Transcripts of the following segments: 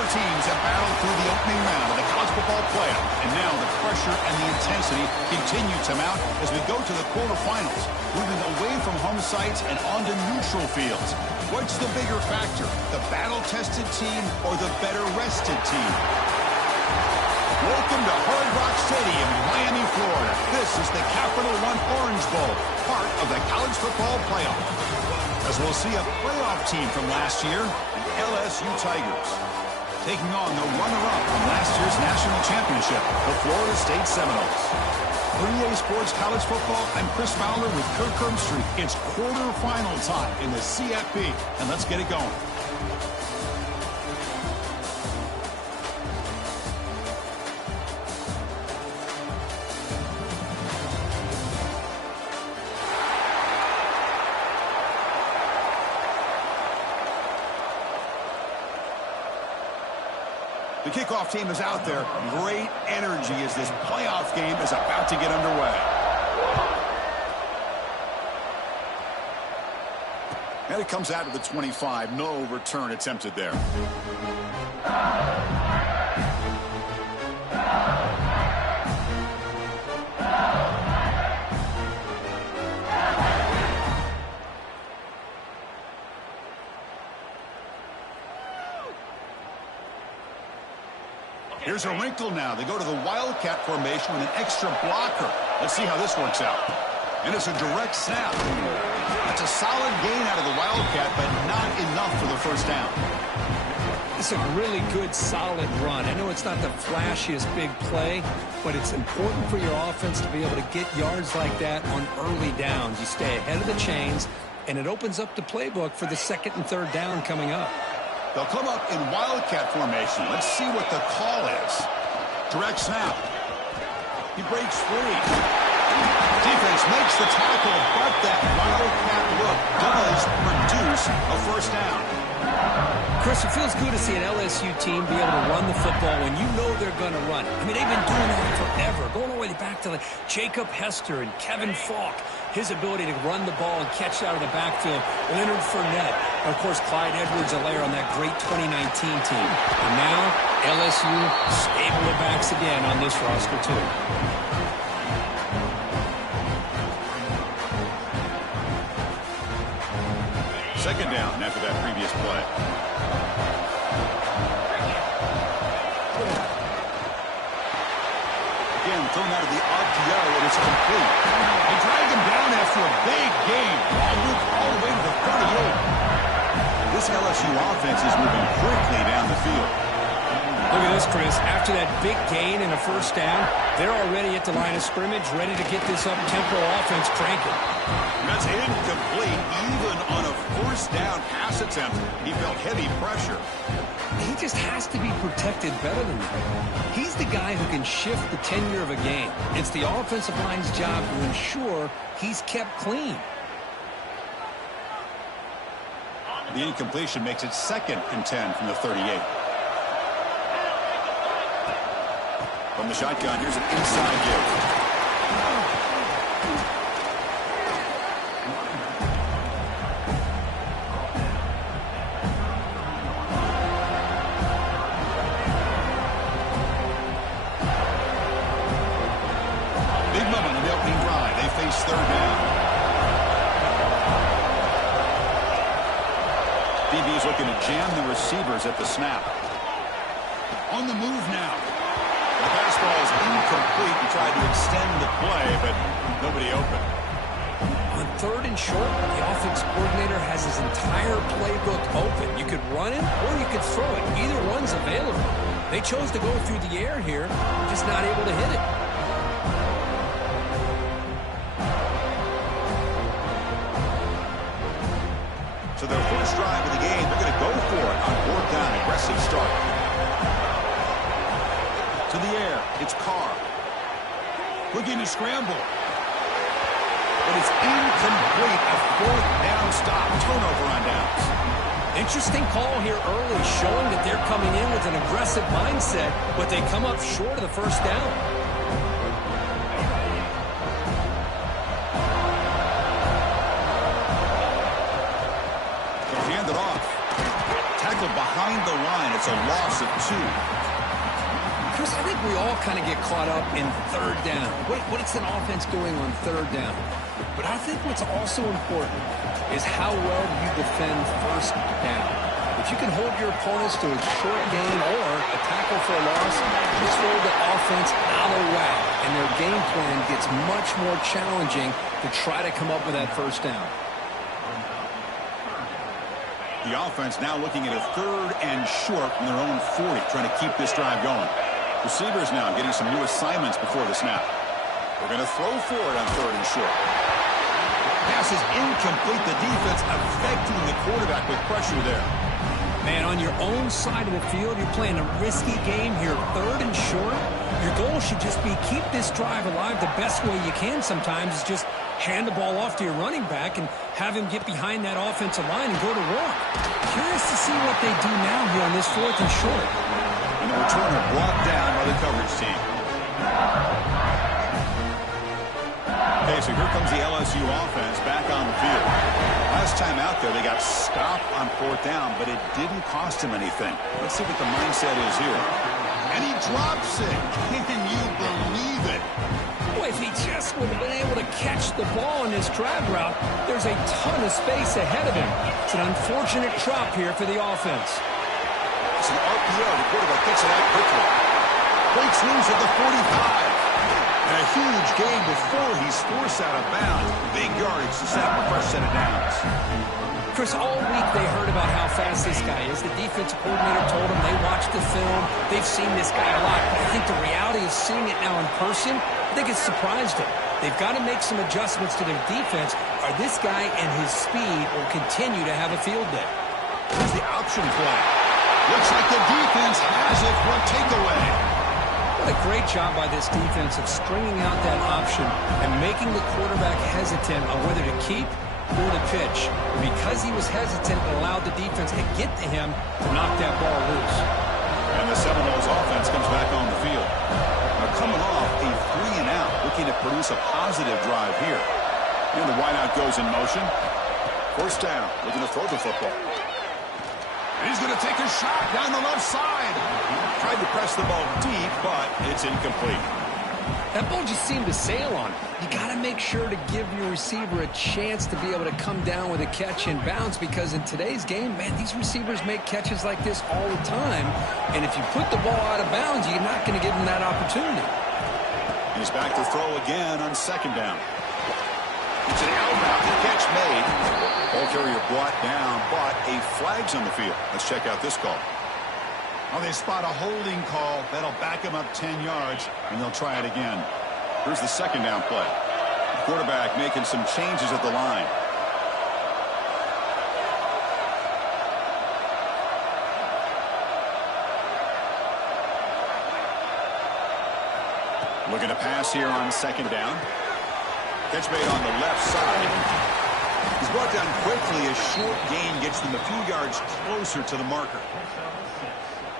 Four teams have battled through the opening round of the college football playoff, and now the pressure and the intensity continue to mount as we go to the quarterfinals, moving away from home sites and onto neutral fields. What's the bigger factor, the battle-tested team or the better-rested team? Welcome to Hard Rock Stadium in Miami, Florida. This is the Capital One Orange Bowl, part of the college football playoff. As we'll see a playoff team from last year, the LSU Tigers, taking on the runner-up from last year's national championship, the Florida State Seminoles. 3A Sports College Football, I'm Chris Fowler with Kirk Herbstreit. It's quarterfinal time in the CFP, and let's get it going. The kickoff team is out there. Great energy as this playoff game is about to get underway. And it comes out to the 25. No return attempted there. Here's a wrinkle now. They go to the Wildcat formation with an extra blocker. Let's see how this works out. And it's a direct snap. That's a solid gain out of the Wildcat, but not enough for the first down. It's a really good, solid run. I know it's not the flashiest big play, but it's important for your offense to be able to get yards like that on early downs. You stay ahead of the chains, and it opens up the playbook for the second and third down coming up. They'll come up in Wildcat formation. Let's see what the call is. Direct snap. He breaks free. Defense makes the tackle, but that Wildcat look does produce a first down. Chris, it feels good to see an LSU team be able to run the football when you know they're going to run it. I mean, they've been doing that forever, going all the way back to like Jacob Hester and Kevin Falk. His ability to run the ball and catch out of the backfield. Leonard Fournette. And, of course, Clyde Edwards-Helaire on that great 2019 team. And now, LSU stable of backs again on this roster, too. Second down after that previous play. Again, thrown out of the RPO, and it's complete. They drag him down after a big gain. Ball moved all the way to the 38. This LSU offense is moving quickly down the field. Look at this, Chris. After that big gain and a first down, they're already at the line of scrimmage, ready to get this up-tempo offense cranking. That's incomplete. Even on a first down pass attempt, he felt heavy pressure. He just has to be protected better than that. He's the guy who can shift the tenure of a game. It's the offensive line's job to ensure he's kept clean. The incompletion makes it 2nd and 10 from the 38. From the shotgun, here's an inside give. Big moment on the opening drive. They face third down. DB's looking to jam the receivers at the snap. On the move now. The pass ball is incomplete. He tried to extend the play, but nobody open. On 3rd and short, the offense coordinator has his entire playbook open. You could run it or you could throw it. Either one's available. They chose to go through the air here, just not able to hit it. So their first drive of the game, they're going to go for it on 4th down. Aggressive start. To the air, it's Carr. Looking to scramble. But it's incomplete. A 4th down stop. Turnover on downs. Interesting call here early, showing that they're coming in with an aggressive mindset, but they come up short of the first down. Behind the line. It's a loss of 2. Chris, I think we all kind of get caught up in third down. What is an offense doing on third down? But I think what's also important is how well you defend first down. If you can hold your opponents to a short gain or a tackle for a loss, you throw the offense out of whack, and their game plan gets much more challenging to try to come up with that first down. The offense now looking at a 3rd and short from their own 40, trying to keep this drive going. Receivers now getting some new assignments before the snap. They're going to throw for it on 3rd and short. Pass is incomplete. The defense affecting the quarterback with pressure there. Man, on your own side of the field, you're playing a risky game here, 3rd and short. Your goal should just be keep this drive alive the best way you can sometimes is just hand the ball off to your running back and have him get behind that offensive line and go to work. Curious to see what they do now here on this 4th and short. And the returner brought down by the coverage team. Okay, so here comes the LSU offense back on the field. Last time out there, they got stopped on 4th down, but it didn't cost him anything. Let's see what the mindset is here. And he drops it. Can you believe it? Boy, if he just would have been able to catch the ball in his drag route, there's a ton of space ahead of him. It's an unfortunate drop here for the offense. It's an RPO. The quarterback gets it out quickly. Breaks loose at the 45. And a huge gain before he's forced out of bounds. Big yardage to set up a fresh set of downs. Chris, all week they heard about how fast this guy is. The defensive coordinator told them they watched the film. They've seen this guy a lot. But I think the reality of seeing it now in person, I think it's surprised them. They've got to make some adjustments to their defense, or this guy and his speed will continue to have a field day. Here's the option play. Looks like the defense has it for a takeaway. What a great job by this defense of stringing out that option and making the quarterback hesitant on whether to keep or to pitch. Because he was hesitant, it allowed the defense to get to him to knock that ball loose. And the Seminoles offense comes back on the field. Now coming off a 3 and out, looking to produce a positive drive here. And the wideout goes in motion. 1st down, looking to throw the football. And he's going to take a shot down the left side. Tried to press the ball deep, but it's incomplete. That ball just seemed to sail on. You got to make sure to give your receiver a chance to be able to come down with a catch and bounce, because in today's game, man, these receivers make catches like this all the time. And if you put the ball out of bounds, you're not going to give them that opportunity. He's back to throw again on 2nd down. It's an outbound catch made. Ball carrier brought down, but a flag's on the field. Let's check out this call. Well, they spot a holding call. That'll back him up 10 yards, and they'll try it again. Here's the 2nd down play. The quarterback making some changes at the line. Looking to pass here on 2nd down. Catch made on the left side. He's brought down quickly. A short gain gets them a few yards closer to the marker.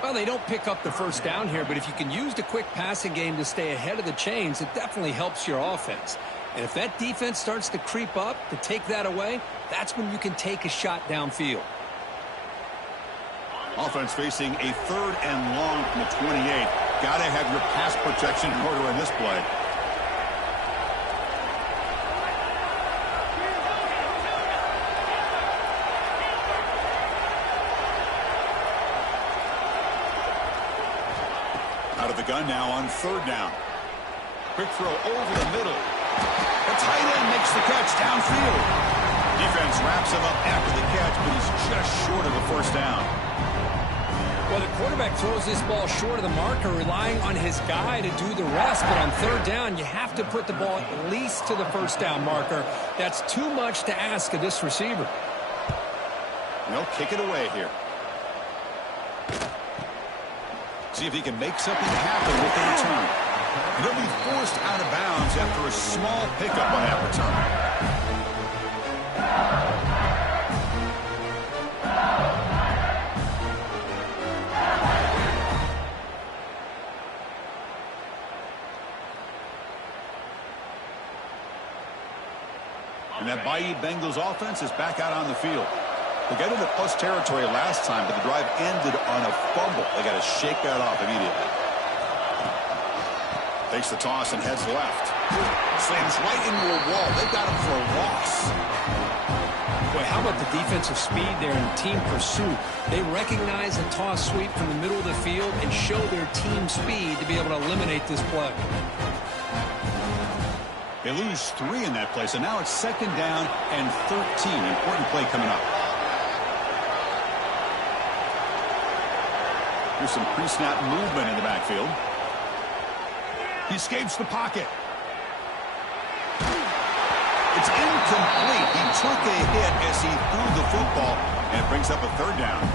Well, they don't pick up the 1st down here, but if you can use the quick passing game to stay ahead of the chains, it definitely helps your offense. And if that defense starts to creep up to take that away, that's when you can take a shot downfield. Offense facing a 3rd and long from the 28. Got to have your pass protection in order in this play. Out of the gun now on 3rd down. Quick throw over the middle. The tight end makes the catch downfield. Defense wraps him up after the catch, but he's just short of the 1st down. Well, the quarterback throws this ball short of the marker, relying on his guy to do the rest. But on 3rd down, you have to put the ball at least to the 1st down marker. That's too much to ask of this receiver. And they'll kick it away here. See if he can make something happen with the return. And he'll be forced out of bounds after a small pickup on that return. And that Bayou Bengals offense is back out on the field. They got into plus territory last time, but the drive ended on a fumble. They got to shake that off immediately. Takes the toss and heads left. Slams right into a wall. They've got him for a loss. Boy, how about the defensive speed there in team pursuit? They recognize a toss sweep from the middle of the field and show their team speed to be able to eliminate this play. They lose 3 in that play, so now it's second down and 13. Important play coming up. Here's some pre-snap movement in the backfield. He escapes the pocket. It's incomplete. He took a hit as he threw the football, and it brings up a third down.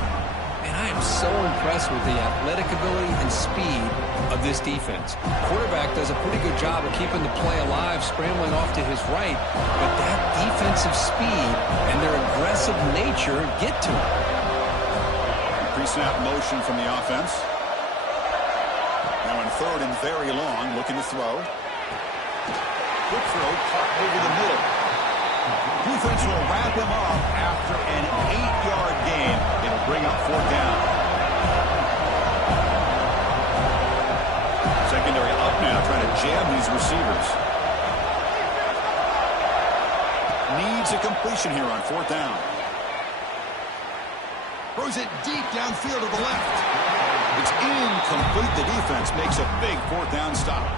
And I am so impressed with the athletic ability and speed of this defense. Quarterback does a pretty good job of keeping the play alive, scrambling off to his right, but that defensive speed and their aggressive nature get to him. Pre-snap motion from the offense. Now in third and very long, looking to throw. Quick throw, caught over the middle. Defense will wrap him up after an 8-yard gain. It'll bring up fourth down. Secondary up now, trying to jam these receivers. Needs a completion here on fourth down. Throws it deep downfield to the left. It's incomplete. The defense makes a big fourth down stop.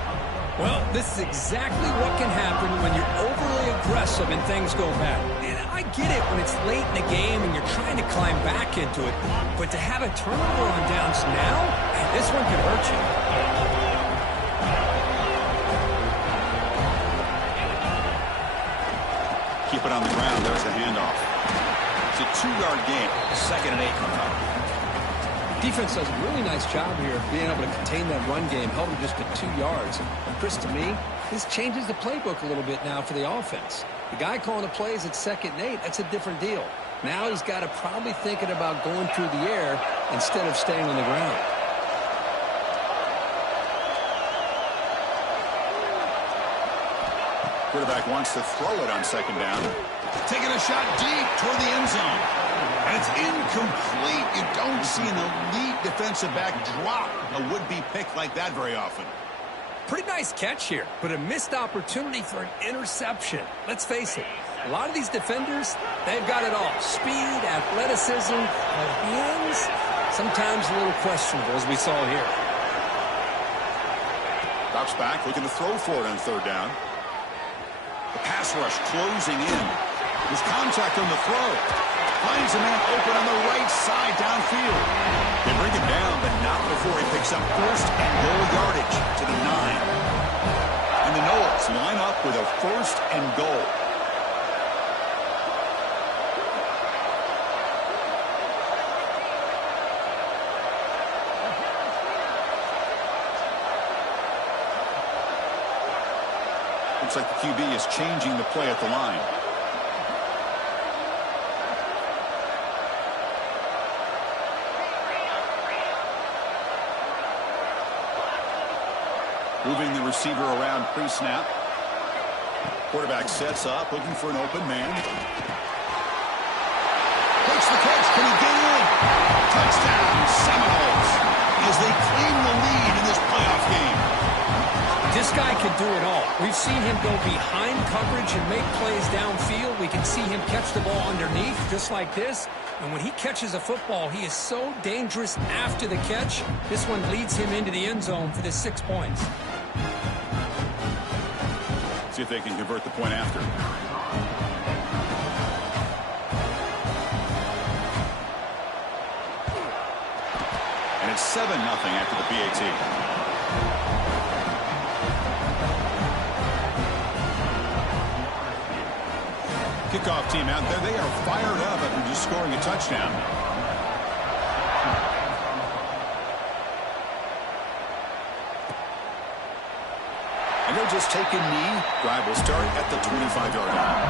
Well, this is exactly what can happen when you're overly aggressive and things go bad. And I get it when it's late in the game and you're trying to climb back into it. But to have a turnover on downs now, this one could hurt you. Keep it on the ground. There's the handoff. It's a 2-yard gain. Second and 8 coming up. Defense does a really nice job here of being able to contain that run game, held it just at 2 yards. Chris, to me, this changes the playbook a little bit now for the offense. The guy calling the plays at second and 8, that's a different deal. Now he's got to probably thinking about going through the air instead of staying on the ground. Quarterback wants to throw it on second down. Taking a shot deep toward the end zone. And it's incomplete. You don't see an elite defensive back drop a would-be pick like that very often. Pretty nice catch here, but a missed opportunity for an interception. Let's face it, a lot of these defenders, they've got it all. Speed, athleticism, but hands, sometimes a little questionable, as we saw here. Drops back, looking to throw for it on third down. The pass rush closing in. There's contact on the throw. Finds a man open on the right side downfield. They bring him down, but not before he picks up first and goal yardage to the 9. And the Noles line up with a first and goal. Looks like the QB is changing the play at the line. Moving the receiver around pre-snap. Quarterback sets up, looking for an open man. Takes the catch. Can he get in? Touchdown, Seminoles, as they claim the lead in this playoff game. This guy can do it all. We've seen him go behind coverage and make plays downfield. We can see him catch the ball underneath, just like this. And when he catches a football, he is so dangerous after the catch. This one leads him into the end zone for the 6 points. See if they can convert the point after. And it's 7-0 after the PAT. Kickoff team out there. They are fired up after just scoring a touchdown. And they'll just take a knee. Drive will start at the 25-yard line.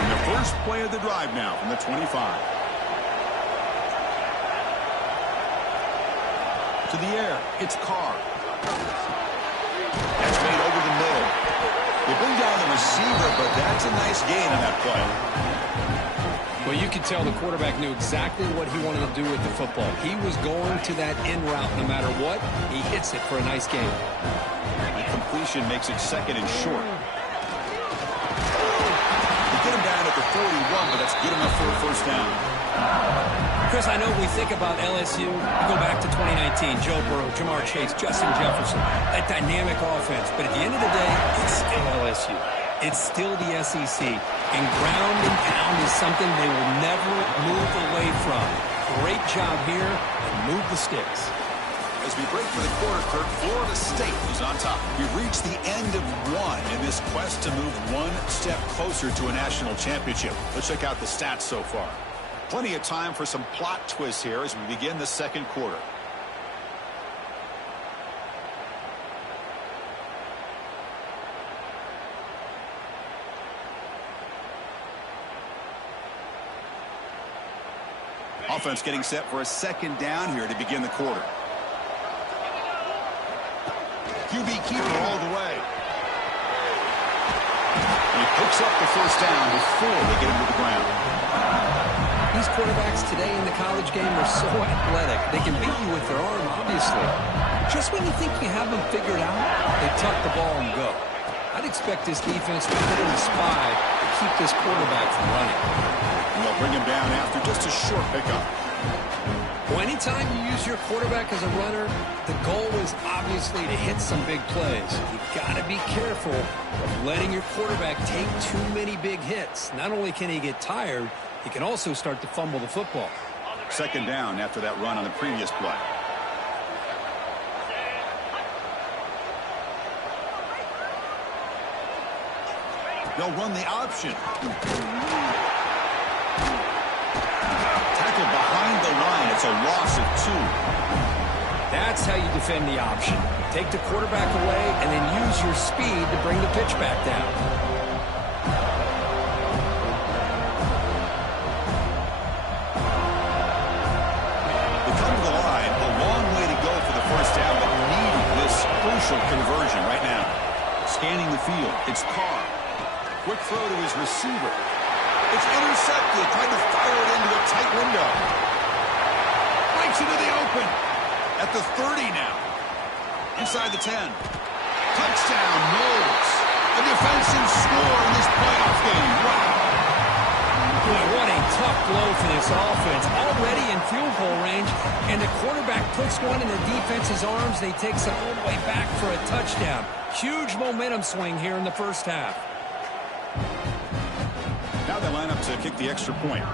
And the first play of the drive now from the 25. To the air, it's Carr. That's made over the middle. They bring down the receiver, but that's a nice gain on that play. Well, you could tell the quarterback knew exactly what he wanted to do with the football. He was going to that in route no matter what. He hits it for a nice gain. The completion makes it second and short. They get him down at the 41, but that's good enough for a first down. Chris, I know we think about LSU. We go back to 2019, Joe Burrow, Jamar Chase, Justin Jefferson, that dynamic offense. But at the end of the day, it's still LSU. It's still the SEC. And ground and pound is something they will never move away from. Great job here, and move the sticks. As we break for the quarter, Kirk, Florida State is on top. We've reached the end of one in this quest to move one step closer to a national championship. Let's check out the stats so far. Plenty of time for some plot twists here as we begin the second quarter. Offense getting set for a second down here to begin the quarter. QB keeper all the way. And he picks up the first down before they get him to the ground. These quarterbacks today in the college game are so athletic. They can beat you with their arm, obviously. Just when you think you have them figured out, they tuck the ball and go. I'd expect this defense to put in a spy to keep this quarterback from running. And they'll bring him down after just a short pickup. Well, anytime you use your quarterback as a runner, the goal is obviously to hit some big plays. You've got to be careful of letting your quarterback take too many big hits. Not only can he get tired, he can also start to fumble the football. Second down after that run on the previous play. They'll run the option. Tackle behind the line. It's a loss of 2. That's how you defend the option. Take the quarterback away and then use your speed to bring the pitch back down. They come to the line. A long way to go for the first down, but needing this crucial conversion right now. Scanning the field. It's Carr. Quick throw to his receiver. It's intercepted. Trying to fire it into a tight window. Breaks into the open. At the 30 now. Inside the 10. Touchdown, Knowles. A defensive score in this playoff game. Wow. Boy, what a tough blow for this offense. Already in field goal range, and the quarterback puts one in the defense's arms. They takes it all the way back for a touchdown. Huge momentum swing here in the first half. Now they line up to kick the extra point.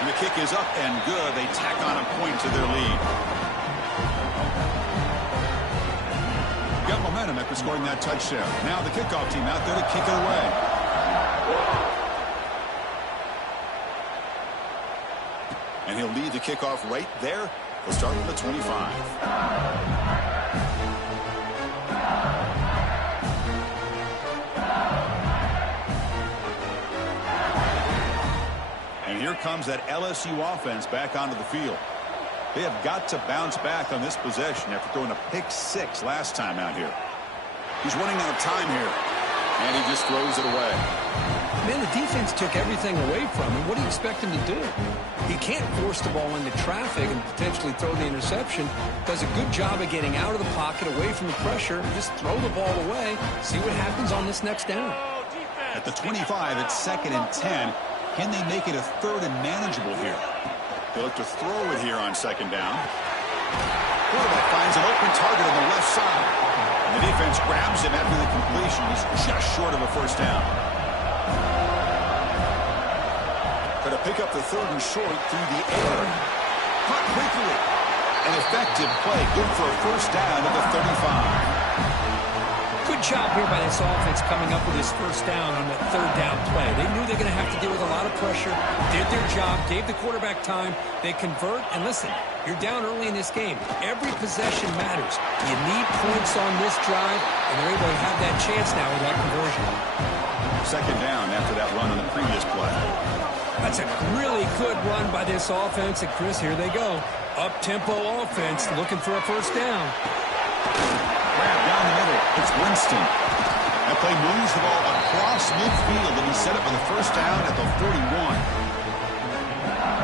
And the kick is up and good. They tack on a point to their lead. Got momentum after scoring that touchdown. Now the kickoff team out there to kick it away. And he'll lead the kickoff right there. He'll start from the 25. And here comes that LSU offense back onto the field. They have got to bounce back on this possession after throwing a pick-6 last time out here. He's running out of time here, and he just throws it away. Man, the defense took everything away from him. What do you expect him to do? He can't force the ball into traffic and potentially throw the interception. Does a good job of getting out of the pocket, away from the pressure, just throw the ball away, see what happens on this next down. At the 25, it's 2nd and 10. Can they make it a 3rd and manageable here? They look to throw it here on 2nd down. Quarterback finds an open target on the left side. And the defense grabs him after the completion. He's just short of a first down. Try to pick up the 3rd and short through the air. Caught quickly. An effective play. Good for a first down at the 35. Good job here by this offense coming up with his first down on that 3rd down play. They knew they were going to have to deal with a lot of pressure, did their job, gave the quarterback time. They convert, and listen, you're down early in this game. Every possession matters. You need points on this drive, and they're able to have that chance now with that conversion. 2nd down after that run on the previous play. That's a really good run by this offense. And, Chris, here they go. Up-tempo offense looking for a first down. Grab down the middle. It's Winston. That play moves the ball across midfield, and he set it for the first down at the 41.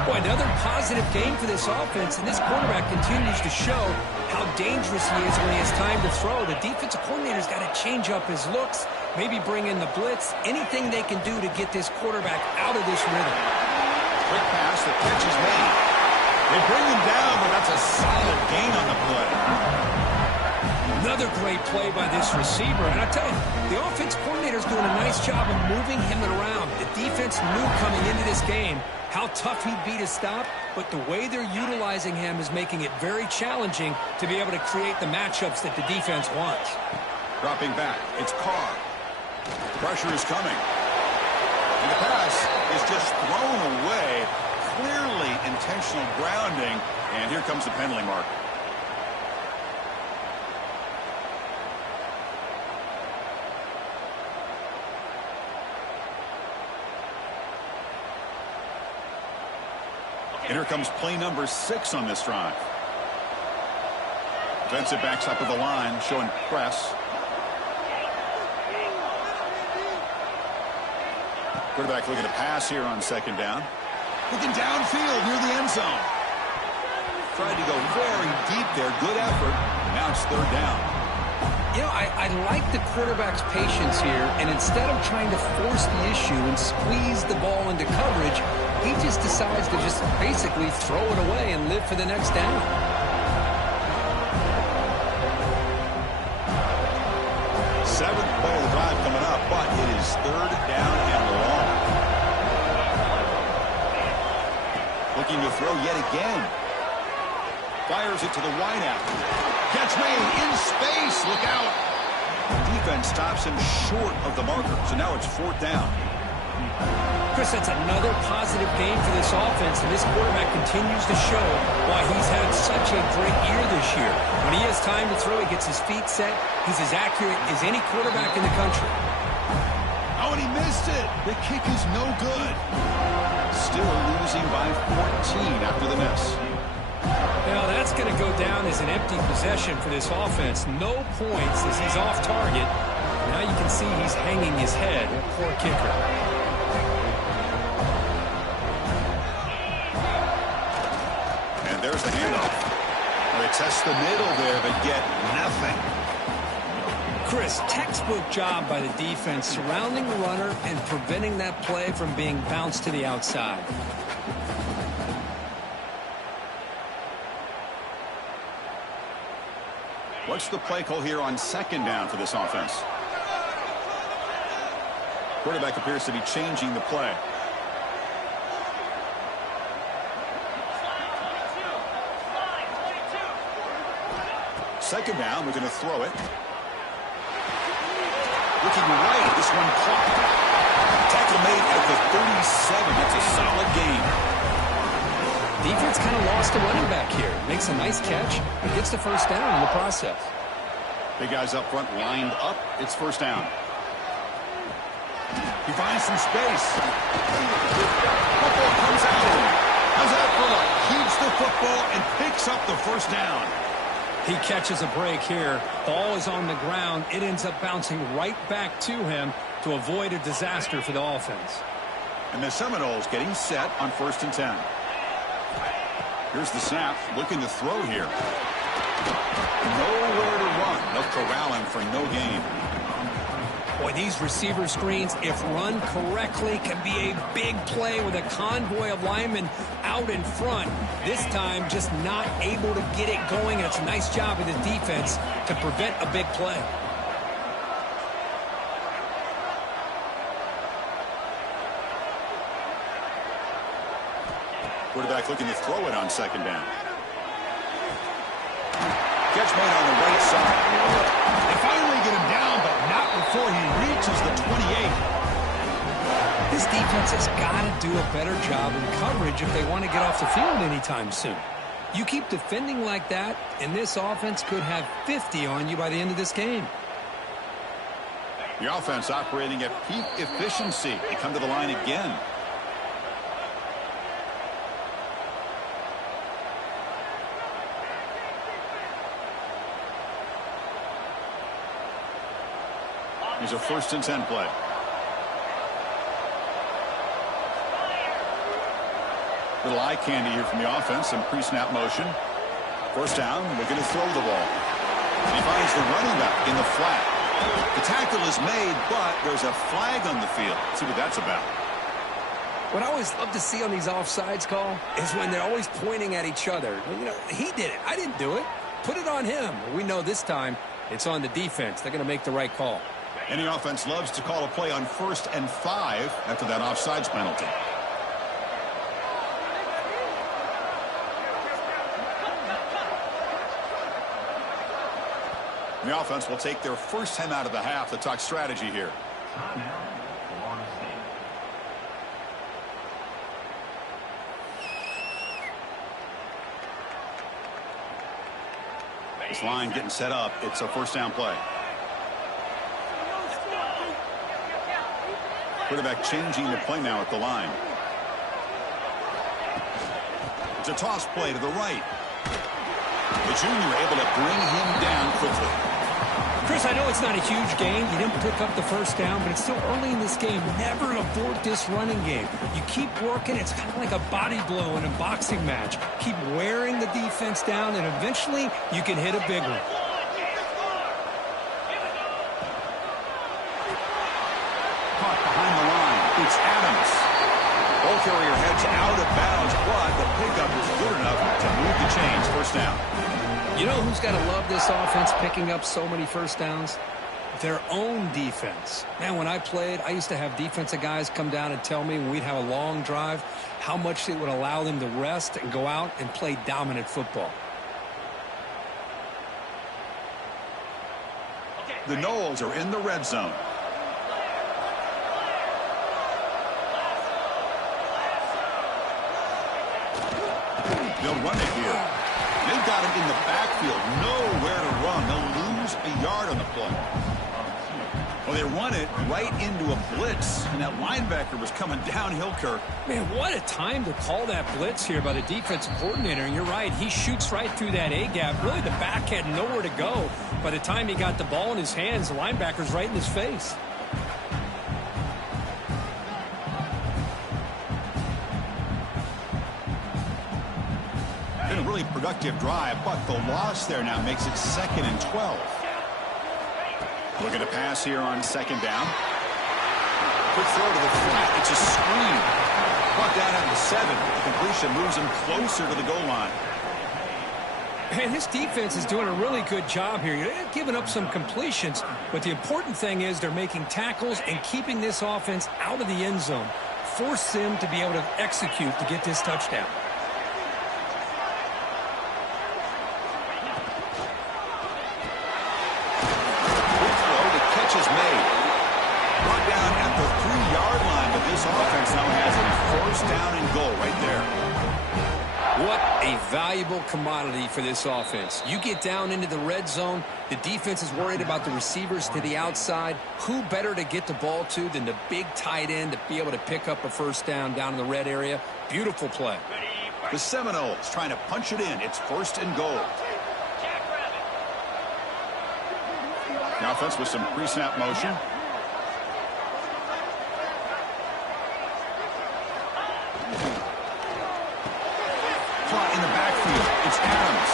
Boy, another positive game for this offense, and this quarterback continues to show how dangerous he is when he has time to throw. The defensive coordinator's got to change up his looks, maybe bring in the blitz, anything they can do to get this quarterback out of this rhythm. Quick pass, the catch is made. They bring him down, but that's a solid gain on the play. Another great play by this receiver. And I tell you, the offense coordinator's doing a nice job of moving him around. The defense knew coming into this game how tough he'd be to stop, but the way they're utilizing him is making it very challenging to be able to create the matchups that the defense wants. Dropping back, it's Carr. Pressure is coming. And the pass is just thrown away. Clearly intentional grounding. And here comes the penalty mark. And here comes play number 6 on this drive. Defensive backs up of the line, showing press. Quarterback looking to pass here on second down. Looking downfield near the end zone. Tried to go very deep there. Good effort. Now it's third down. You know, I like the quarterback's patience here, and instead of trying to force the issue and squeeze the ball into coverage, he just decides to just basically throw it away and live for the next down. Seventh play of the drive coming up, but it is third down and long. Looking to throw yet again. Fires it to the wideout. Catch made in space. Look out. Defense stops him short of the marker, so now it's fourth down. Chris, that's another positive game for this offense, and this quarterback continues to show why he's had such a great year this year. When he has time to throw, he gets his feet set. He's as accurate as any quarterback in the country. Oh, and he missed it. The kick is no good. Still losing by 14 after the miss. Now, that's going to go down as an empty possession for this offense. No points as he's off target. Now you can see he's hanging his head. Poor kicker. And there's the handoff. They test the middle there, but get nothing. Chris, textbook job by the defense surrounding the runner and preventing that play from being bounced to the outside. What's the play call here on second down for this offense? Quarterback appears to be changing the play. Second down, we're going to throw it. Looking right, this one caught. Tackle made at the 37. That's a solid gain. Defense kind of lost a running back here. Makes a nice catch and gets the first down in the process. Big guys up front lined up. It's first down. He finds some space. Football comes out. How's that for luck? Keeps the football and picks up the first down. He catches a break here. Ball is on the ground. It ends up bouncing right back to him to avoid a disaster for the offense. And the Seminoles getting set on 1st and 10. Here's the snap, looking to throw here. Nowhere to run. They'll corral him for no gain. Boy, these receiver screens, if run correctly, can be a big play with a convoy of linemen out in front. This time, just not able to get it going. And it's a nice job of the defense to prevent a big play. Quarterback looking to throw it on second down. Catch made on the right side. They finally get him down, but not before he reaches the 28. This defense has got to do a better job in coverage if they want to get off the field anytime soon. You keep defending like that, and this offense could have 50 on you by the end of this game. The offense operating at peak efficiency. They come to the line again. Here's a 1st and 10 play. Little eye candy here from the offense. Some pre-snap motion. 1st down. Looking to throw the ball. And he finds the running back in the flat. The tackle is made, but there's a flag on the field. Let's see what that's about. What I always love to see on these offsides call is when they're always pointing at each other. You know, he did it. I didn't do it. Put it on him. We know this time it's on the defense. They're going to make the right call. Any offense loves to call a play on 1st and 5 after that offsides penalty. The offense will take their 1st time out of the half to talk strategy here. This line getting set up. It's a 1st down play. Quarterback changing the play now at the line. It's a toss play to the right. The junior able to bring him down quickly. Chris, I know it's not a huge gain. You didn't pick up the 1st down, but it's still early in this game. Never abort this running game. You keep working. It's kind of like a body blow in a boxing match. Keep wearing the defense down, and eventually you can hit a big one. Caught behind the line. It's Adams. Ball carrier heads out of bounds, but the pickup is good enough to move the chains. 1st down. You know who's got to love this offense picking up so many 1st downs? Their own defense. Man, when I played, I used to have defensive guys come down and tell me when we'd have a long drive how much it would allow them to rest and go out and play dominant football. The Noles are in the red zone. They'll run it here. They've got him in the backfield. Nowhere to run. They'll lose a yard on the play. Well, they run it right into a blitz, and that linebacker was coming downhill, Kirk. Man, what a time to call that blitz here by the defensive coordinator. And you're right, he shoots right through that A-gap. Really, the back had nowhere to go. By the time he got the ball in his hands, the linebacker's right in his face. Been a really productive drive, but the loss there now makes it 2nd and 12. Looking to pass here on 2nd down. Quick throw to the flat. It's a screen. Brought down at the 7. The completion moves him closer to the goal line. And this defense is doing a really good job here. They're giving up some completions, but the important thing is they're making tackles and keeping this offense out of the end zone. Force them to be able to execute to get this touchdown. Is made. Brought down at the 3-yard line, but this offense now has a 1st down and goal right there. What a valuable commodity for this offense. You get down into the red zone, the defense is worried about the receivers to the outside. Who better to get the ball to than the big tight end to be able to pick up a 1st down in the red area? Beautiful play. The Seminoles trying to punch it in. It's 1st and goal. The offense with some pre-snap motion. Caught in the backfield. It's Adams.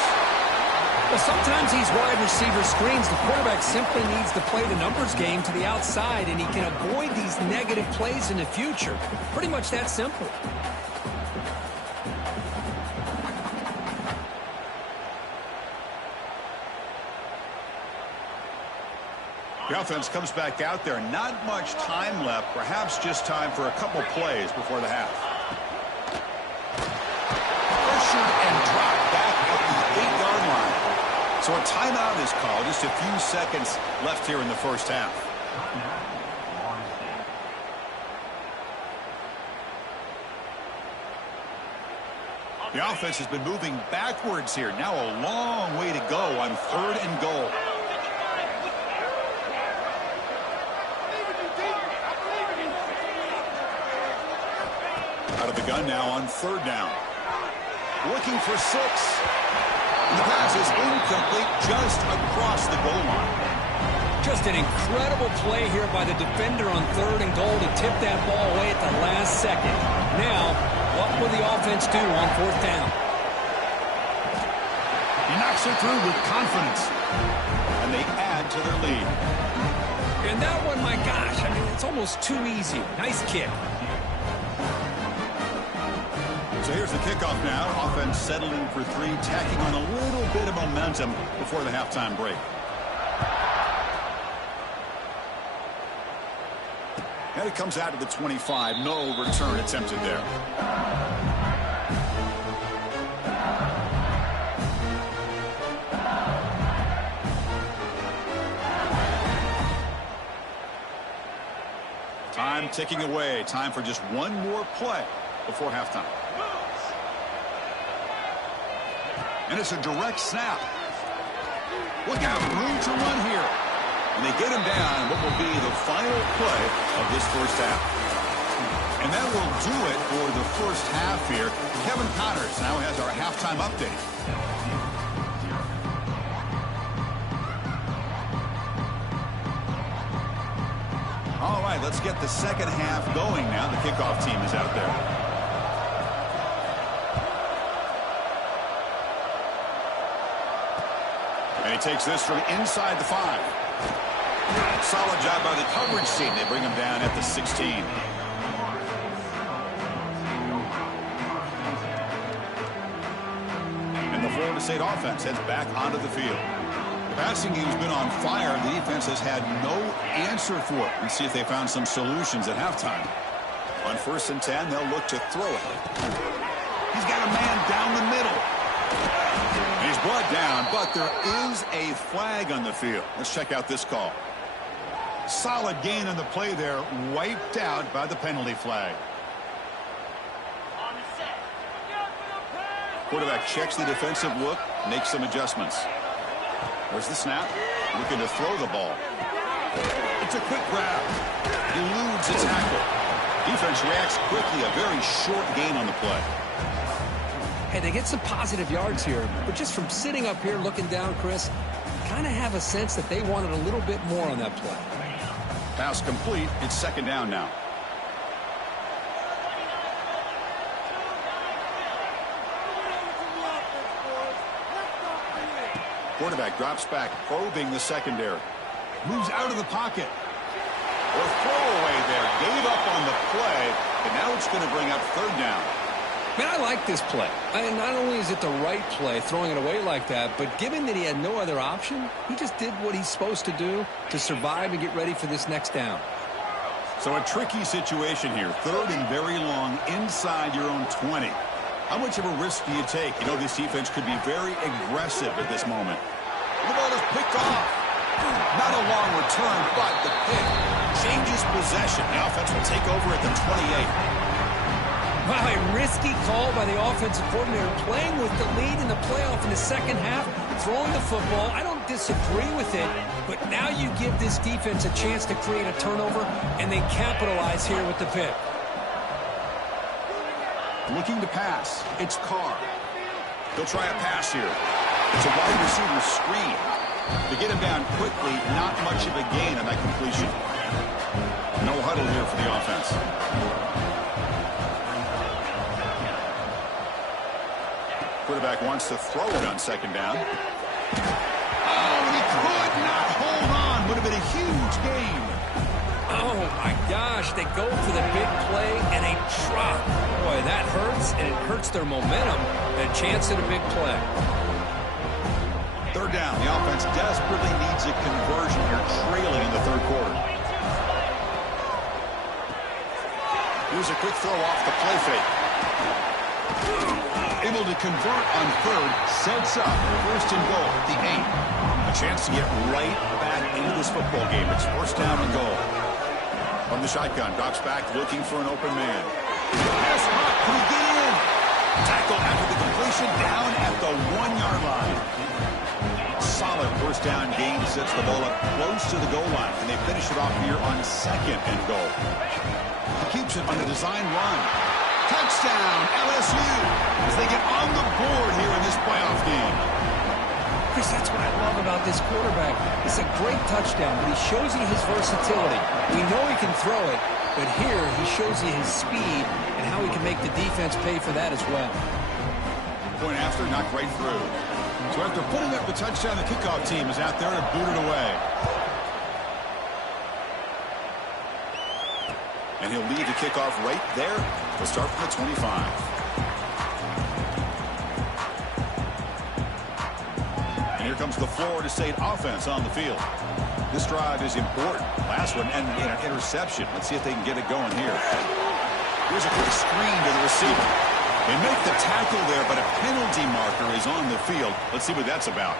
Well, sometimes these wide receiver screens, the quarterback simply needs to play the numbers game to the outside, and he can avoid these negative plays in the future. Pretty much that simple. The offense comes back out there. Not much time left. Perhaps just time for a couple plays before the half. Pressured and dropped back at the 8-yard line. So a timeout is called. Just a few seconds left here in the 1st half. The offense has been moving backwards here. Now a long way to go on 3rd and goal. Out of the gun now on 3rd down. Looking for 6. And the pass is incomplete just across the goal line. Just an incredible play here by the defender on 3rd and goal to tip that ball away at the last second. Now, what will the offense do on 4th down? He knocks it through with confidence, and they add to their lead. And that one, my gosh, I mean, it's almost too easy. Nice kick. So here's the kickoff now. Offense settling for 3, tacking on a little bit of momentum before the halftime break. And it comes out to the 25. No return attempted there. Time ticking away. Time for just one more play before halftime. And it's a direct snap. Look out, room to run here. And they get him down what will be the final play of this first half. And that will do it for the first half here. Kevin Connors now has our halftime update. All right, let's get the second half going now. The kickoff team is out there. And he takes this from inside the 5. Solid job by the coverage team. They bring him down at the 16. And the Florida State offense heads back onto the field. The passing game's been on fire. The defense has had no answer for it. Let's see if they found some solutions at halftime. On 1st and 10, they'll look to throw it. He's got a man down the middle. He's brought down, but there is a flag on the field. Let's check out this call. Solid gain on the play there, wiped out by the penalty flag. Quarterback checks the defensive look, makes some adjustments. There's the snap, looking to throw the ball. It's a quick grab. Eludes a tackle. Defense reacts quickly, a very short gain on the play. Hey, they get some positive yards here, but just from sitting up here looking down, Chris, kind of have a sense that they wanted a little bit more on that play. Pass complete. It's 2nd down now. Quarterback drops back, probing the secondary. Moves out of the pocket. Or throwaway there. Gave up on the play, and now it's going to bring up 3rd down. Man, I like this play. Not only is it the right play, throwing it away like that, but given that he had no other option, he just did what he's supposed to do to survive and get ready for this next down. So a tricky situation here. 3rd and very long inside your own 20. How much of a risk do you take? You know, this defense could be very aggressive at this moment. The ball is picked off. Not a long return, but the pick changes possession. The offense will take over at the 28. Wow, a risky call by the offensive coordinator, playing with the lead in the playoff in the second half, throwing the football. I don't disagree with it, but now you give this defense a chance to create a turnover, and they capitalize here with the pick. Looking to pass. It's Carr. He'll try a pass here. It's a wide receiver screen. To get him down quickly, not much of a gain on that completion. No huddle here for the offense. Quarterback wants to throw it on 2nd down. Oh, he could not hold on. Would have been a huge gain. Oh, my gosh. They go for the big play and a drop. Boy, that hurts, and it hurts their momentum. A chance at a big play. 3rd down. The offense desperately needs a conversion here, trailing in the 3rd quarter. Here's a quick throw off the play fake. Able to convert on 3rd, sets up 1st and goal, the 8. A chance to get right back into this football game. It's 1st down and goal. From the shotgun, drops back, looking for an open man. Pass hot, can he get in? Tackle after the completion, down at the 1-yard line. Solid 1st down gain, sets the ball up close to the goal line, and they finish it off here on 2nd and goal. He keeps it on a design run. Touchdown, LSU, as they get on the board here in this playoff game. Chris, that's what I love about this quarterback. It's a great touchdown, but he shows you his versatility. We know he can throw it, but here he shows you his speed and how he can make the defense pay for that as well. Point after, knocked right through. So after putting up the touchdown, the kickoff team is out there to boot it away. And he'll lead the kickoff right there. We'll start from the 25. And here comes the Florida State offense on the field. This drive is important. Last one ended in an interception. Let's see if they can get it going here. Here's a quick screen to the receiver. They make the tackle there, but a penalty marker is on the field. Let's see what that's about.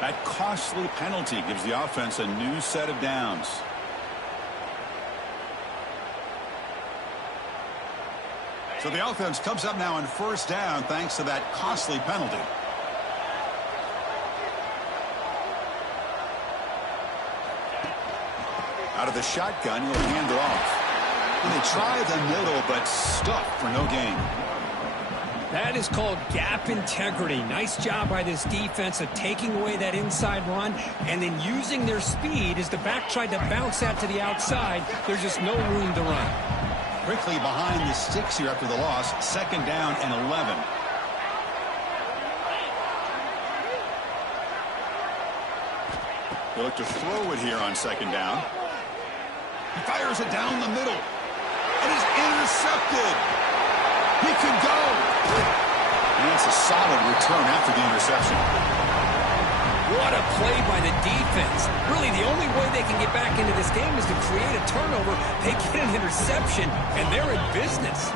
That costly penalty gives the offense a new set of downs. So the offense comes up now on first down thanks to that costly penalty. Out of the shotgun, he'll hand it off. And they try the middle, but stuffed for no gain. That is called gap integrity. Nice job by this defense of taking away that inside run and then using their speed as the back tried to bounce that to the outside. There's just no room to run. Quickly behind the sticks here after the loss. Second down and 11. They look to throw it here on second down. He fires it down the middle. It is intercepted. He could go. And it's a solid return after the interception. What a play by the defense. Really, the only way they can get back into this game is to create a turnover. They get an interception, and they're in business.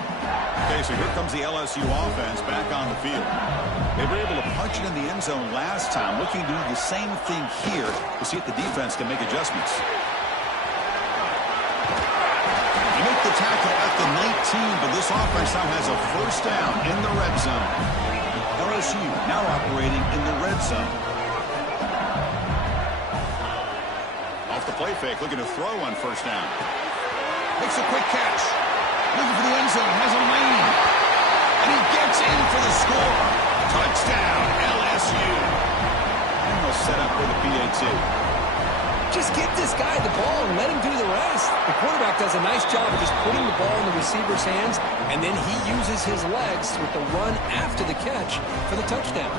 Okay, so here comes the LSU offense back on the field. They were able to punch it in the end zone last time, looking to do the same thing here to see if the defense can make adjustments. They make the tackle at the 19, but this offense now has a first down in the red zone. LSU now operating in the red zone. Off the play fake, looking to throw on first down. Makes a quick catch. Looking for the end zone, has a lane. And he gets in for the score. Touchdown, LSU. And they'll set up with a PAT. Just get this guy the ball and let him do the rest. The quarterback does a nice job of just putting the ball in the receiver's hands, and then he uses his legs with the run after the catch for the touchdown.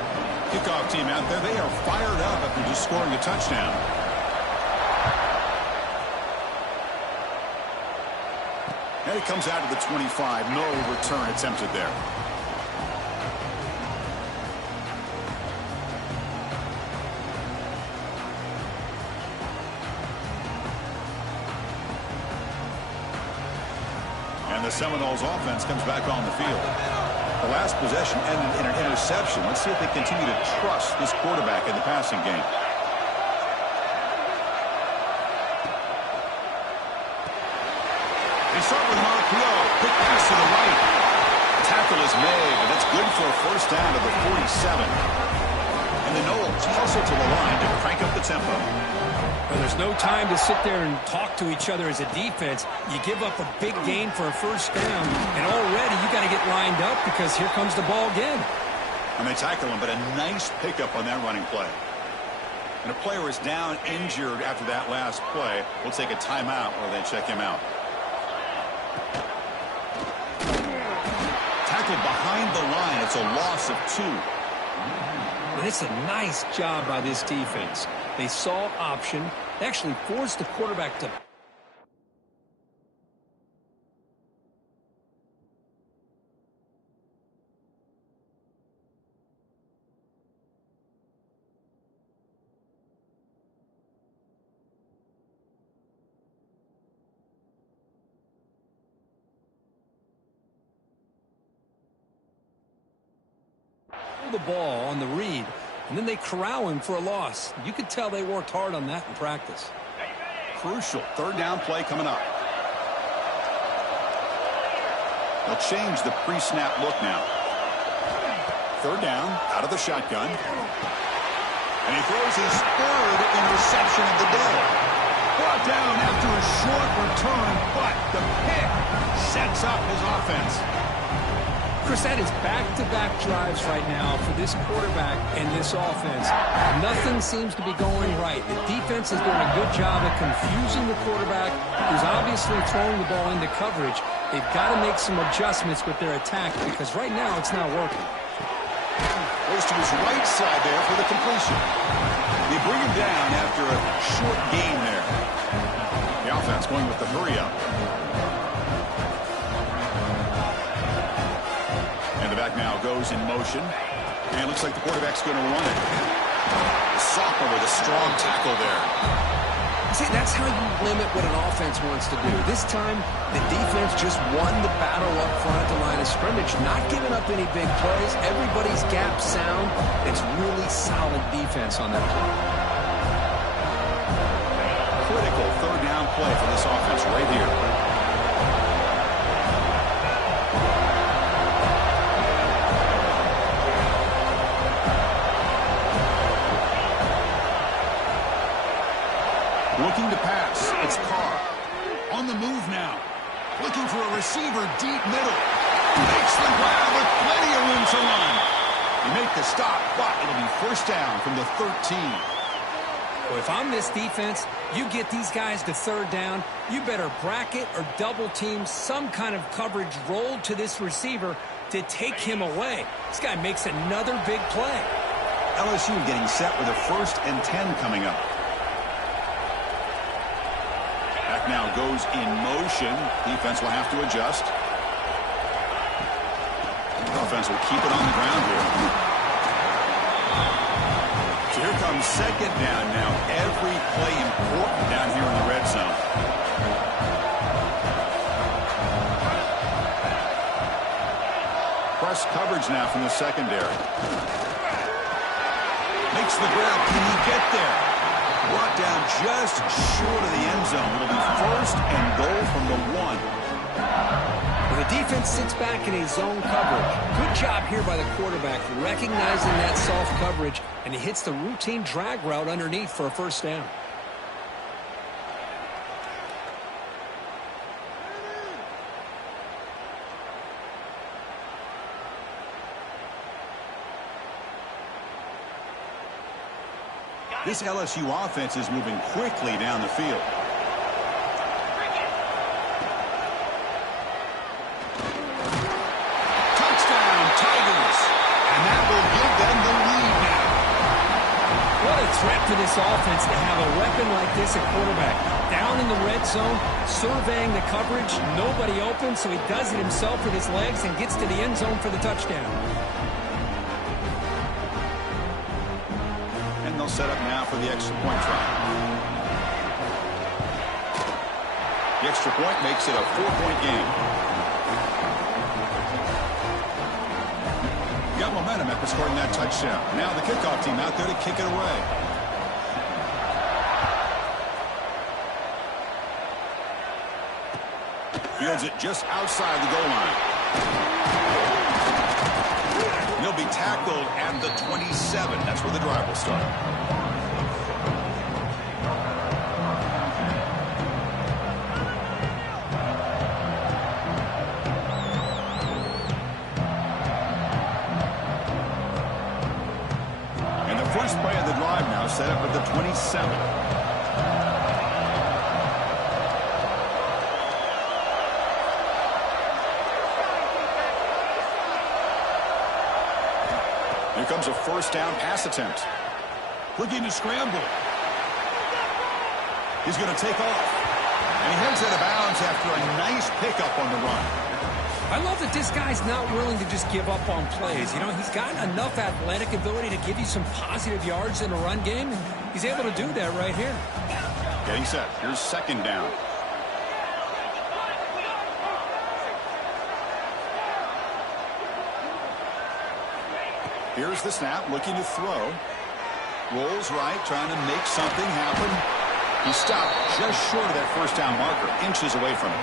Kickoff team out there, they are fired up after just scoring a touchdown. And it comes out of the 25. No return attempted there. And the Seminoles offense comes back on the field. The last possession ended in an interception. Let's see if they continue to trust this quarterback in the passing game. They start with an RPO. Quick pass to the right. Tackle is made, and it's good for a first down to the 47. And the Noles also to the line to crank up the tempo. Well, there's no time to sit there and talk to each other as a defense. You give up a big gain for a first down, and already you got to get lined up because here comes the ball again. And they tackle him, but a nice pickup on that running play. And a player is down injured after that last play. We'll take a timeout while they check him out. Tackled behind the line. It's a loss of 2. And it's a nice job by this defense. They saw option. They actually forced the quarterback to... the ball on the read, and then they corral him for a loss. You could tell they worked hard on that in practice. Crucial third down play coming up. They'll change the pre-snap look now. Third down, out of the shotgun. And he throws his third interception of the day. Brought down after a short return, but the pick sets up his offense. Chris, that is back-to-back drives right now for this quarterback and this offense. Nothing seems to be going right. The defense is doing a good job at confusing the quarterback, who's obviously throwing the ball into coverage. They've got to make some adjustments with their attack because right now it's not working. Goes to his right side there for the completion. They bring him down after a short gain there. The offense going with the hurry-up. And the back now goes in motion. And it looks like the quarterback's going to run it. The sophomore with a strong tackle there. See, that's how you limit what an offense wants to do. This time, the defense just won the battle up front at the line of scrimmage, not giving up any big plays. Everybody's gap sound. It's really solid defense on that play. Critical third down play for this offense right here. Looking to pass. It's Carr. On the move now. Looking for a receiver deep middle. Makes the grab with plenty of room to run. You make the stop, but it'll be first down from the 13. Well, if I'm this defense, you get these guys to third down, you better bracket or double team some kind of coverage rolled to this receiver to take him away. This guy makes another big play. LSU getting set with a 1st and 10 coming up. Back now goes in motion. Defense will have to adjust. Offense will keep it on the ground here. So here comes second down now. Every play important down here in the red zone. Press coverage now from the secondary. Makes the grab. Can he get there? Brought down just short of the end zone. It'll be 1st and goal from the 1. Well, the defense sits back in a zone coverage. Good job here by the quarterback recognizing that soft coverage, and he hits the routine drag route underneath for a first down. This LSU offense is moving quickly down the field. Touchdown, Tigers. And that will give them the lead now. What a threat for this offense to have a weapon like this at quarterback. Down in the red zone, surveying the coverage, nobody open, so he does it himself with his legs and gets to the end zone for the touchdown. Set up now for the extra point try. The extra point makes it a 4-point game. Got momentum after scoring that touchdown. Now the kickoff team out there to kick it away. Fields it just outside the goal line. He'll be tackled at the 27. That's where the drive will start. And the first play of the drive now set up at the 27. Here comes a first down pass attempt. Looking to scramble. He's going to take off. And he heads out of bounds after a nice pickup on the run. I love that this guy's not willing to just give up on plays. You know, he's got enough athletic ability to give you some positive yards in a run game, and he's able to do that right here. Getting set. Here's second down. Here's the snap, looking to throw. Rolls right, trying to make something happen. He stopped just short of that first down marker, inches away from it.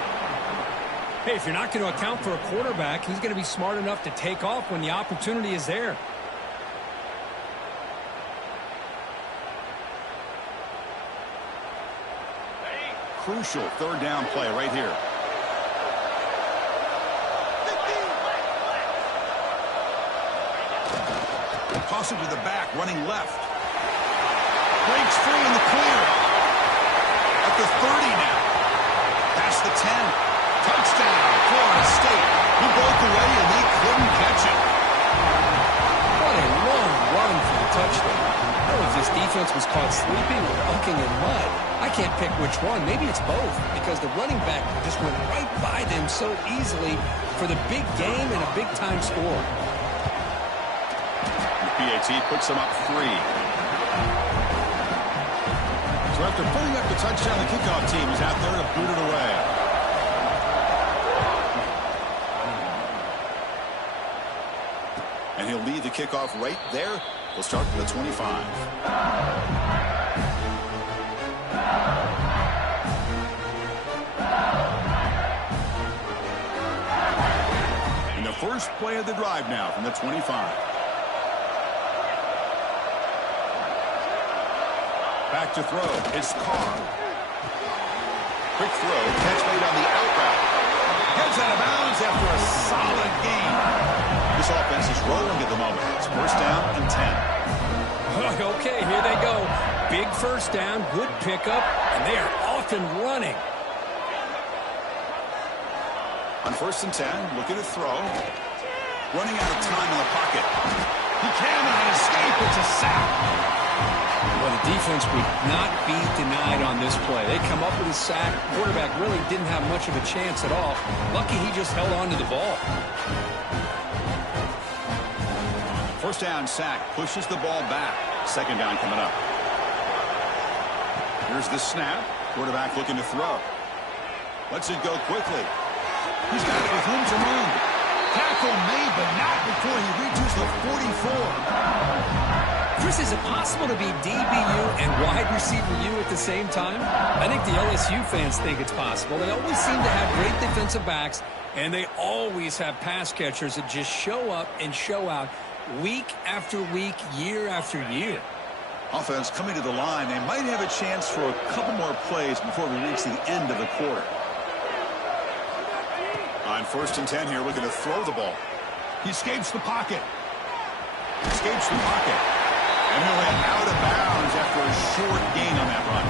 Hey, if you're not going to account for a quarterback, he's going to be smart enough to take off when the opportunity is there. Crucial third down play right here. Toss it to the back, running left. Breaks free in the clear. At the 30 now. Past the 10. Touchdown, Florida State. He broke away and they couldn't catch it. What a long run for the touchdown. I don't know if this defense was caught sleeping or walking in mud. I can't pick which one. Maybe it's both, because the running back just went right by them so easily for the big game and a big-time score. The PAT puts them up 3. So after putting up the touchdown, the kickoff team is out there to boot it away. And he'll lead the kickoff right there. We'll start with the 25. And the first play of the drive now from the 25. Back to throw. It's Carr. Quick throw. Catch made on the out route. Heads out of bounds after a solid gain. This offense is rolling at the moment. It's first down and 10. Okay, here they go. Big first down, good pickup, and they are off and running. On first and 10, looking to throw. Running out of time in the pocket. He cannot escape. It's a sack. Well, the defense would not be denied on this play. They come up with a sack. Quarterback really didn't have much of a chance at all. Lucky he just held on to the ball. First down sack, pushes the ball back. Second down coming up. Here's the snap. Quarterback looking to throw. Lets it go quickly. He's got it with room to run. Tackle made, but not before he reaches the 44. Chris, is it possible to be DBU and wide receiver U at the same time? I think the LSU fans think it's possible. They always seem to have great defensive backs, and they always have pass catchers that just show up and show out week after week, year after year. Offense coming to the line. They might have a chance for a couple more plays before we reach the end of the quarter. On first and 10 here, looking to throw the ball. He escapes the pocket. Escapes the pocket. And he'll head out of bounds after a short gain on that run.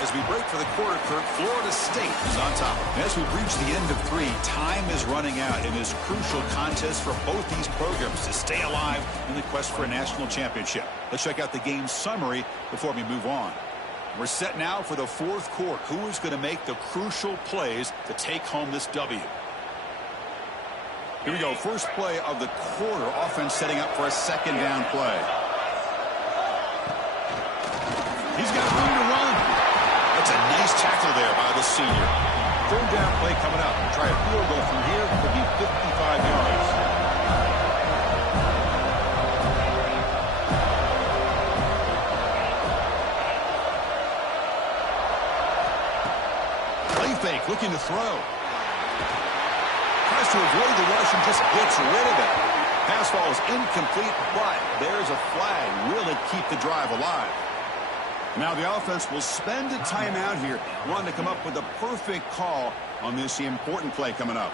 As we break for the quarter, Kirk, Florida State is on top. And as we reach the end of 3, time is running out in this crucial contest for both these programs to stay alive in the quest for a national championship. Let's check out the game summary before we move on. We're set now for the fourth quarter. Who is going to make the crucial plays to take home this W? Here we go. First play of the quarter. Offense setting up for a second down play. He's got room to run. That's a nice tackle there by the senior. Third down play coming up. Try a field goal from here. Could be 55 yards. Play fake, looking to throw. Tries to avoid the rush and just gets rid of it. Pass ball is incomplete, but there's a flag. Will it keep the drive alive? Now the offense will spend a timeout here, wanting to come up with the perfect call on this important play coming up.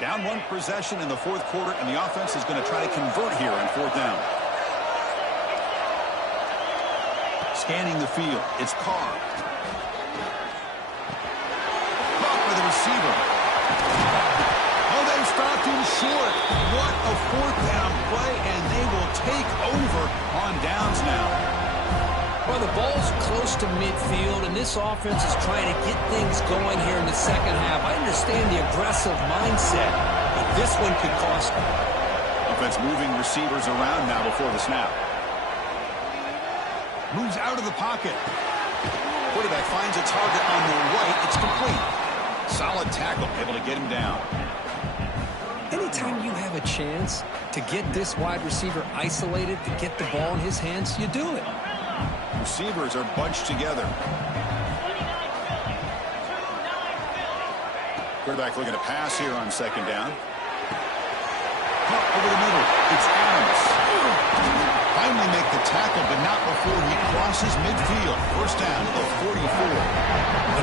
Down one possession in the fourth quarter, and the offense is going to try to convert here on fourth down. Scanning the field, it's Carr. The receiver. Oh, they stopped him short. What a fourth down play, and they will take over on downs now. Well, the ball's close to midfield, and this offense is trying to get things going here in the second half. I understand the aggressive mindset, but this one could cost them. Offense moving receivers around now before the snap. Moves out of the pocket. Quarterback finds a target on the right. It's complete. Solid tackle, able to get him down. Anytime you have a chance to get this wide receiver isolated, to get the ball in his hands, you do it. Receivers are bunched together. Quarterback looking to pass here on second down. Caught over the middle. It's Adams. Finally make the tackle, but not before he crosses midfield. First down at the 44.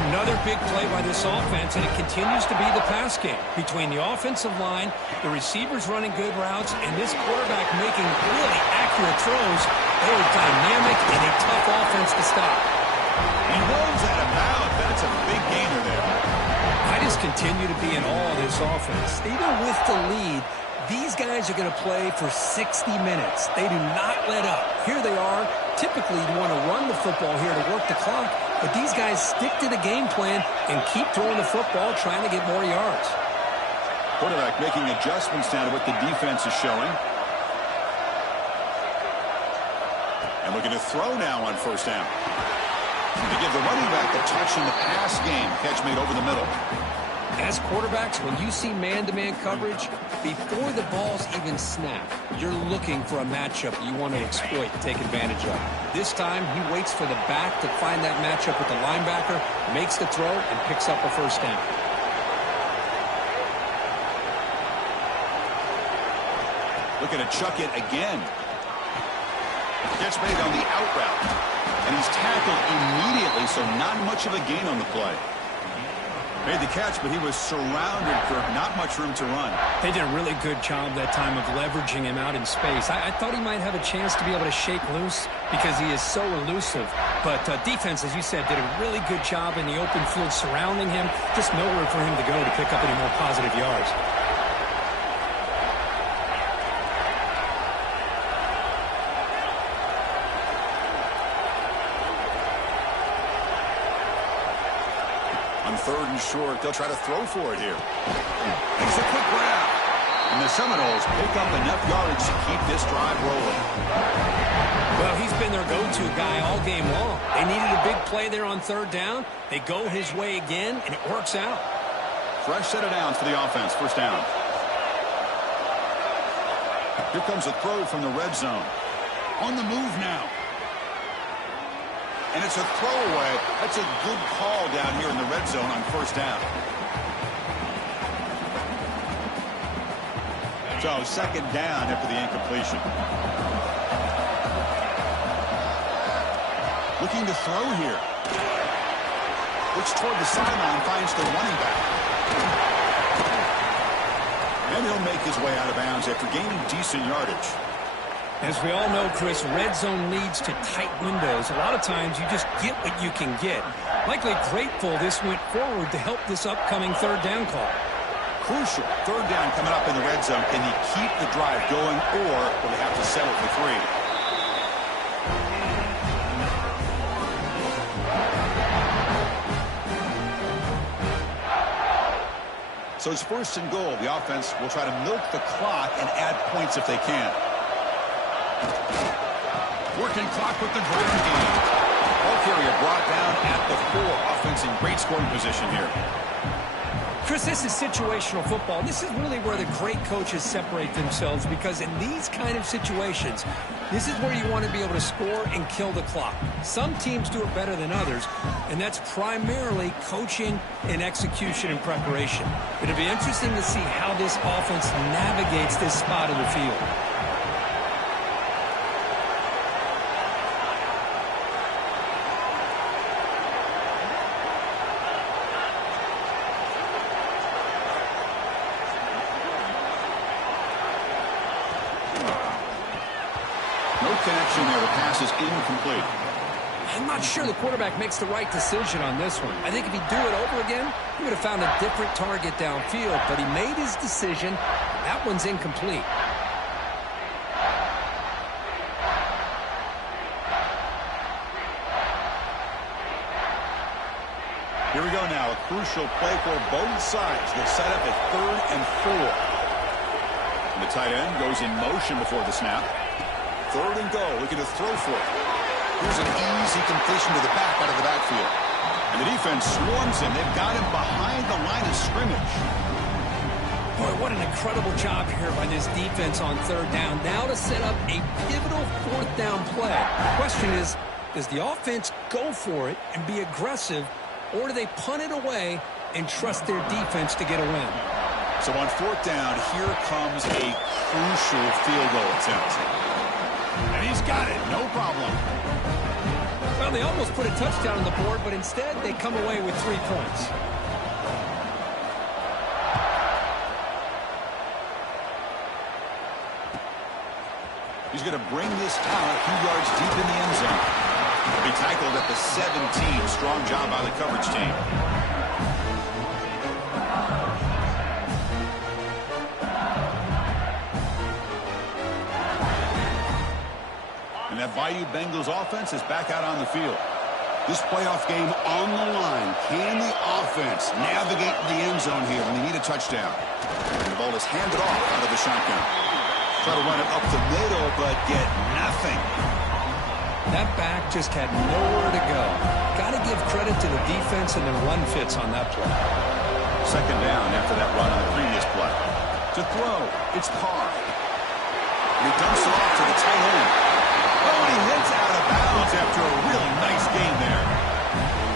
Another big play by this offense, and it continues to be the pass game. Between the offensive line, the receivers running good routes, and this quarterback making really accurate throws, they are dynamic and a tough offense to stop. He rolls out of bounds. That's a big gainer there. I just continue to be in awe of this offense. Even with the lead, these guys are going to play for 60 minutes. They do not let up. Here they are. Typically, you want to run the football here to work the clock, but these guys stick to the game plan and keep throwing the football, trying to get more yards. Quarterback making adjustments now to what the defense is showing. And looking to throw now on first down. To give the running back a touch in the pass game. Catch made over the middle. As quarterbacks, when you see man-to-man coverage, before the balls even snap, you're looking for a matchup you want to exploit, take advantage of. This time, he waits for the back to find that matchup with the linebacker, makes the throw, and picks up a first down. Looking to chuck it again. Gets made on the out route. And he's tackled immediately, so not much of a gain on the play. Made the catch, but he was surrounded for not much room to run. They did a really good job that time of leveraging him out in space. I thought he might have a chance to be able to shake loose because he is so elusive. But defense, as you said, did a really good job in the open field surrounding him. Just nowhere for him to go to pick up any more positive yards. On third and short, they'll try to throw for it here. It's a quick grab. And the Seminoles pick up enough yards to keep this drive rolling. Well, he's been their go-to guy all game long. They needed a big play there on third down. They go his way again, and it works out. Fresh set of downs for the offense. First down. Here comes a throw from the red zone. On the move now. And it's a throwaway. That's a good call down here in the red zone on first down. So second down after the incompletion. Looking to throw here. Looks toward the sideline, finds the running back. And he'll make his way out of bounds after gaining decent yardage. As we all know, Chris, red zone leads to tight windows. A lot of times you just get what you can get. Likely grateful this went forward to help this upcoming third down call. Crucial. Third down coming up in the red zone. Can he keep the drive going, or will he have to settle for three? So it's first and goal. The offense will try to milk the clock and add points if they can. Working clock with the ground game. Ball carrier brought down at the 4. Offense in great scoring position here. Chris, this is situational football. This is really where the great coaches separate themselves, because in these kind of situations, this is where you want to be able to score and kill the clock. Some teams do it better than others, and that's primarily coaching and execution and preparation. It'll be interesting to see how this offense navigates this spot of the field. Connection there. The pass is incomplete. I'm not sure the quarterback makes the right decision on this one. I think if he'd do it over again, he would have found a different target downfield, but he made his decision. That one's incomplete. Here we go now. A crucial play for both sides. They'll set up at 3rd and 4. And the tight end goes in motion before the snap. 3rd and goal, looking to throw for it. Here's an easy completion to the back out of the backfield. And the defense swarms him. They've got him behind the line of scrimmage. Boy, what an incredible job here by this defense on 3rd down. Now to set up a pivotal 4th down play. The question is, does the offense go for it and be aggressive, or do they punt it away and trust their defense to get a win? So on fourth down, here comes a crucial field goal attempt. And he's got it, no problem. Well, they almost put a touchdown on the board, but instead they come away with 3 points. He's going to bring this down a few yards deep in the end zone. He'll be tackled at the 17. Strong job by the coverage team. And that Bayou Bengals offense is back out on the field. This playoff game on the line. Can the offense navigate the end zone here when they need a touchdown? And the ball is handed off out of the shotgun. Try to run it up the middle, but get nothing. That back just had nowhere to go. Got to give credit to the defense and their run fits on that play. Second down after that run on the previous play. To throw, it's Carr. And he dumps it off to the tight end. Oh, and he hits out of bounds after a really nice game there.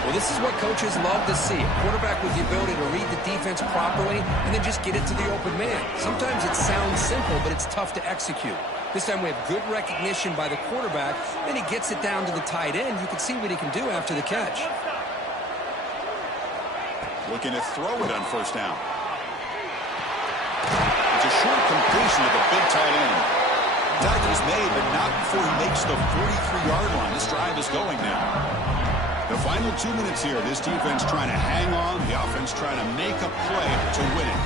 Well, this is what coaches love to see. A quarterback with the ability to read the defense properly and then just get it to the open man. Sometimes it sounds simple, but it's tough to execute. This time we have good recognition by the quarterback. Then he gets it down to the tight end. You can see what he can do after the catch. Looking to throw it on first down. It's a short completion of the big tight end. Tackle is made, but not before he makes the 43-yard line. This drive is going now. The final 2 minutes here. This defense trying to hang on. The offense trying to make a play to win it.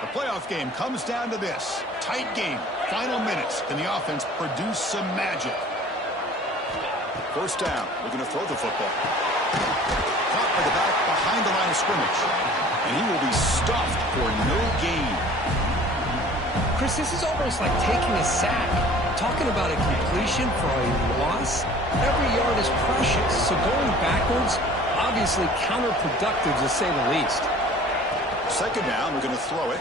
The playoff game comes down to this. Tight game. Final minutes. Can the offense produce some magic? First down. Looking to throw the football. Caught by the back behind the line of scrimmage. And he will be stuffed for no gain. Chris, this is almost like taking a sack. Talking about a completion for a loss, every yard is precious. So going backwards, obviously counterproductive to say the least. Second down, we're going to throw it.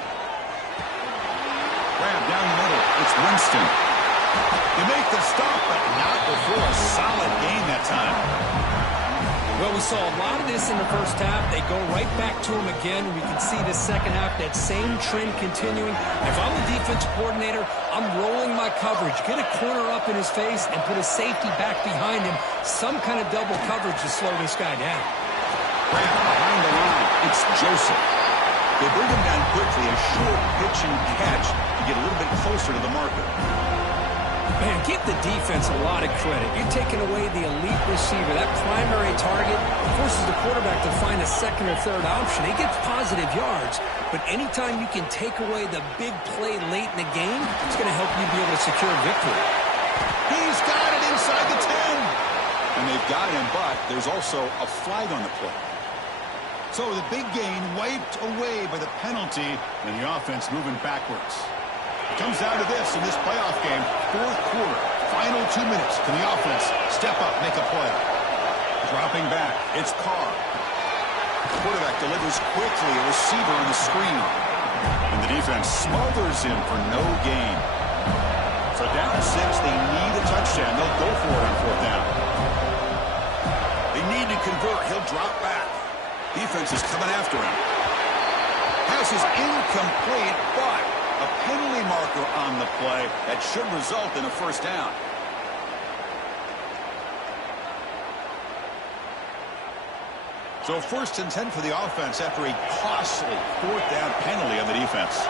Grab down the middle. It's Winston. They make the stop, but not before a solid game that time. Well, we saw a lot of this in the first half. They go right back to him again. We can see the second half, that same trend continuing. If I'm the defense coordinator, I'm rolling my coverage. Get a corner up in his face and put a safety back behind him. Some kind of double coverage to slow this guy down. Grab behind the line. It's Joseph. They bring him down quickly. A short pitch and catch to get a little bit closer to the marker. Man, give the defense a lot of credit. You're taking away the elite receiver. That primary target forces the quarterback to find a second or third option. He gets positive yards, but anytime you can take away the big play late in the game, it's going to help you be able to secure a victory. He's got it inside the 10. And they've got him, but there's also a flag on the play. So the big gain wiped away by the penalty, and the offense moving backwards. It comes down to this in this playoff game. Fourth quarter, final 2 minutes. Can the offense step up, make a play? Dropping back, it's Carr. The quarterback delivers quickly, a receiver on the screen. And the defense smothers him for no gain. So down 6, they need a touchdown. They'll go for it on fourth down. They need to convert. He'll drop back. Defense is coming after him. Pass is incomplete, but a penalty marker on the play that should result in a first down. So 1st and 10 for the offense after a costly fourth down penalty on the defense.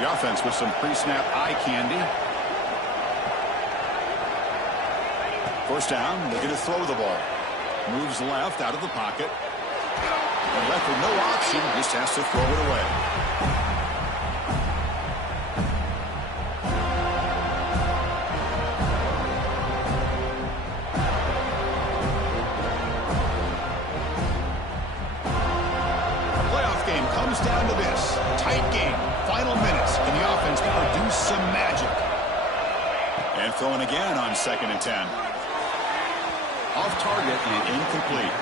The offense with some pre-snap eye candy. First down, looking to throw the ball. Moves left out of the pocket. And left with no option, just has to throw it away. Comes down to this. Tight game. Final minutes. Can the offense produce some magic? And throwing again on 2nd and 10. Off target and incomplete.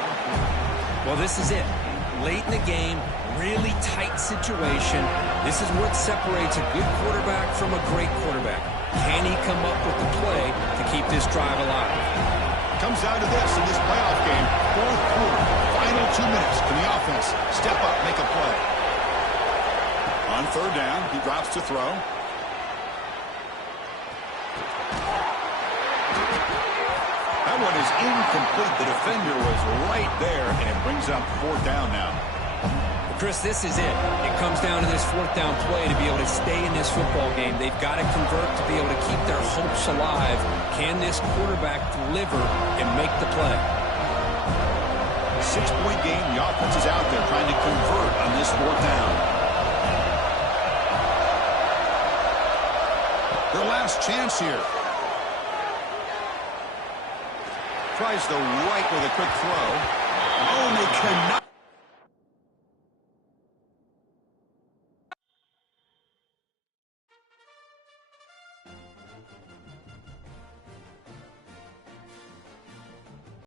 Well, this is it. Late in the game, really tight situation. This is what separates a good quarterback from a great quarterback. Can he come up with the play to keep this drive alive? Comes down to this in this playoff game. Fourth quarter, final 2 minutes. Can the offense step up, make a play? On third down, he drops to throw. That one is incomplete. The defender was right there, and it brings up fourth down now. Chris, this is it. It comes down to this fourth down play to be able to stay in this football game. They've got to convert to be able to keep their hopes alive. Can this quarterback deliver and make the play? 6-point game. The offense is out there trying to convert on this fourth down. Their last chance here. Tries the right with a quick throw. Oh, and they cannot.